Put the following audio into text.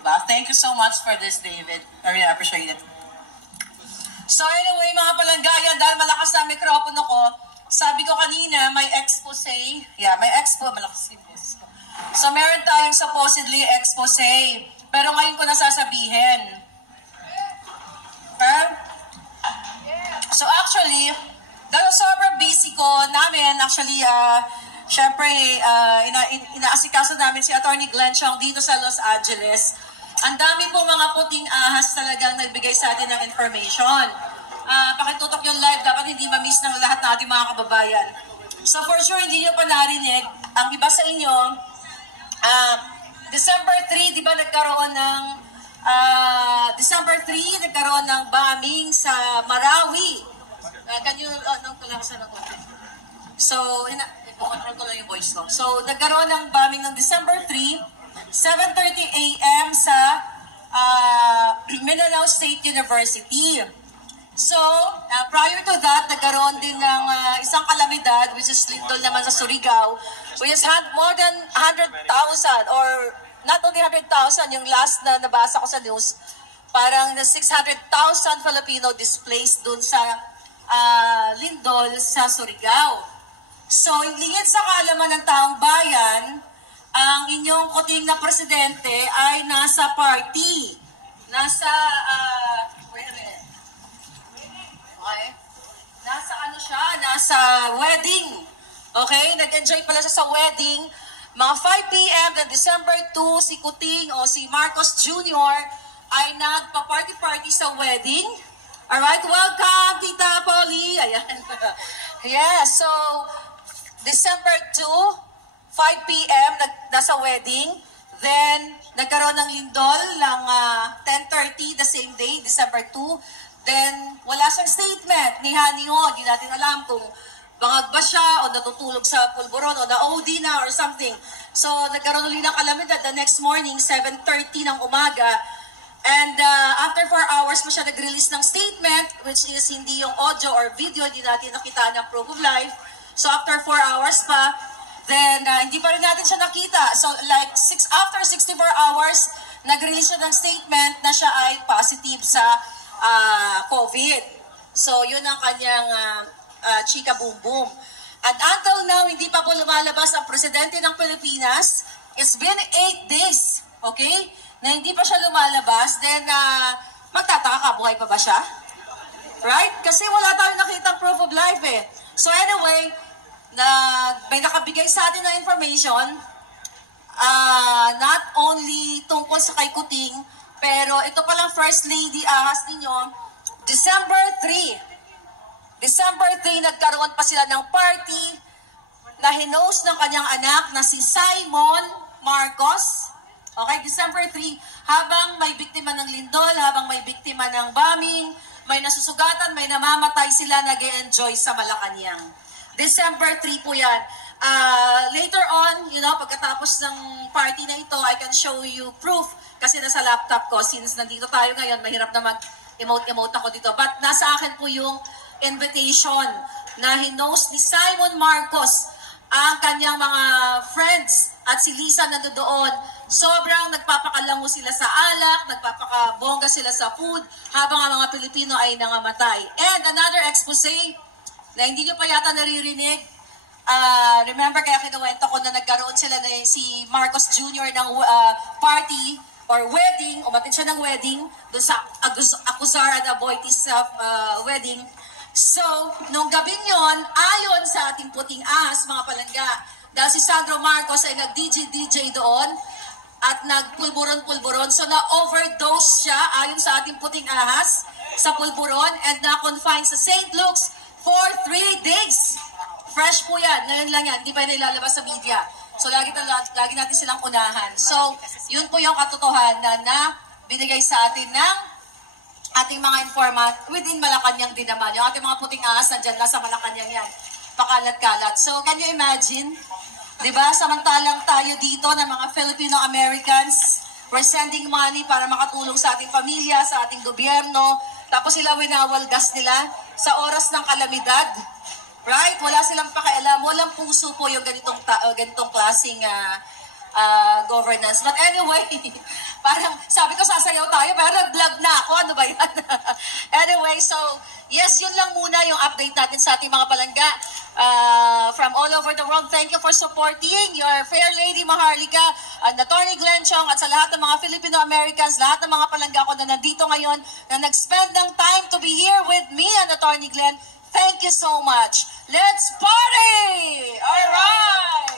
Diba? Thank you so much for this, David. I really appreciate it. So anyway, mga palanggayan, dahil malakas na mikropono ko, sabi ko kanina, may expose. Yeah, may expose. Malakas yung boses ko. So meron tayong supposedly expose. Pero ngayon ko nasasabihin. Okay? So actually, dahil sobrang busy ko namin, actually, syempre, inaasikaso namin si Attorney Glenn Chong dito sa Los Angeles. Ang dami pong mga puting ahas talagang nagbigay sa atin ng information. Pakitutok yung live, dapat hindi ma-miss ng lahat natin mga kababayan. So for sure, hindi nyo pa narinig. Ang iba sa inyo, December 3, di ba nagkaroon ng December 3, nagkaroon ng bombing sa Marawi. Can you, kalakasan ng konti? So, ipokontrol ko lang yung voice ko. So, nagkaroon ng bombing ng December 3, 7:30 a.m. sa Mindanao State University. So, prior to that, nagkaroon din ng isang kalamidad, which is lindol naman sa Surigao, which has had more than 100,000, or not only 100,000, yung last na nabasa ko sa news, parang 600,000 Filipino displaced dun sa lindol sa Surigao. So, hindi yan sa kaalaman ng taong bayan, ang inyong kuting na presidente ay nasa party. Nasa, okay? Nasa ano siya? Nasa wedding. Okay? Nag-enjoy pala siya sa wedding. Mga 5 p.m. ng December 2, si Kuting o si Marcos Jr. ay nagpa-party-party sa wedding. Alright? Welcome, Tita Polly. Ayan. Yeah, so, December 2, 5 p.m. nasa wedding. Then, nagkaroon ng lindol ng 10:30 the same day, December 2. Then, wala siyang statement ni Hani Ho. Hindi natin alam kung bangag ba siya o natutulog sa pulburon o na-OD na or something. So, nagkaroon ulit ng kalamidad the next morning, 7:30 ng umaga. And after 4 hours pa siya nag-release ng statement, which is hindi yung audio or video, hindi natin nakita ng proof of life. So, after 4 hours pa, then, hindi pa rin natin siya nakita. So, like, after 64 hours, nag-release siya ng statement na siya ay positive sa COVID. So, yun ang kanyang chika boom boom. And until now, hindi pa po lumalabas ang presidente ng Pilipinas. It's been 8 days, okay? Na hindi pa siya lumalabas. Then, magtataka ka, buhay pa ba siya? Right? Kasi wala tayong nakitang proof of life eh. So, anyway, may nakabigay sa atin ng information, not only tungkol sa kay Kuting, pero ito palang First Lady ahas ninyo, December 3, nagkaroon pa sila ng party na hinost ng kanyang anak na si Simon Marcos. Okay, December 3, habang may biktima ng lindol, habang may biktima ng bombing, may nasusugatan, may namamatay sila, nag-e-enjoy sa Malacanang. December 3 po yan. Later on, pagkatapos ng party na ito, I can show you proof kasi nasa laptop ko. Since nandito tayo ngayon, mahirap na mag-emote ako dito. But nasa akin po yung invitation na hinost ni Simon Marcos ang kanyang mga friends at si Lisa nandoon. Sobrang nagpapakalango sila sa alak, nagpapakabongga sila sa food habang ang mga Pilipino ay nangamatay. And another expose na hindi nyo pa yata naririnig. Remember, kaya kinuwento ko na nagkaroon sila na si Marcos Jr. ng party or wedding, umatin siya ng wedding doon sa Acuzar at Aboitiz wedding. So, nung gabing yon, ayon sa ating puting ahas, mga palangga, dahil si Sandro Marcos ay nag-DJ doon at nagpulburon-pulburon. So, na-overdose siya ayon sa ating puting ahas sa pulburon and na-confine sa St. Luke's for 3 days. Fresh po yan. Ngayon lang yan. Hindi pa nilalabas sa media. So, lagi natin silang unahan. So, yun po yung katotohanan na binigay sa atin ng ating mga informant within Malacanang din naman. Yung ating mga puting ahas, nandyan lang sa Malacanang yan. Pakalat-kalat. So, can you imagine? Diba? Samantalang tayo dito na mga Filipino-Americans, we're sending money para makatulong sa ating pamilya, sa ating gobyerno. Tapos sila winawalgas nila sa oras ng kalamidad. Right? Wala silang pakialam. Walang puso po yung ganitong klaseng governance. But anyway, parang sabi ko sasayaw tayo, pero nag-vlog na ako. Ano ba yan? Anyway, so yes, yun lang muna yung update natin sa ating mga palangga from all over the world. Thank you for supporting your Fair Lady Maharlika, and Attorney Glenn Chong, at sa lahat ng mga Filipino-Americans, lahat ng mga palangga ko na nandito ngayon, na nag-spend ng time to be here with me and Attorney Glenn. Thank you so much. Let's party! All right!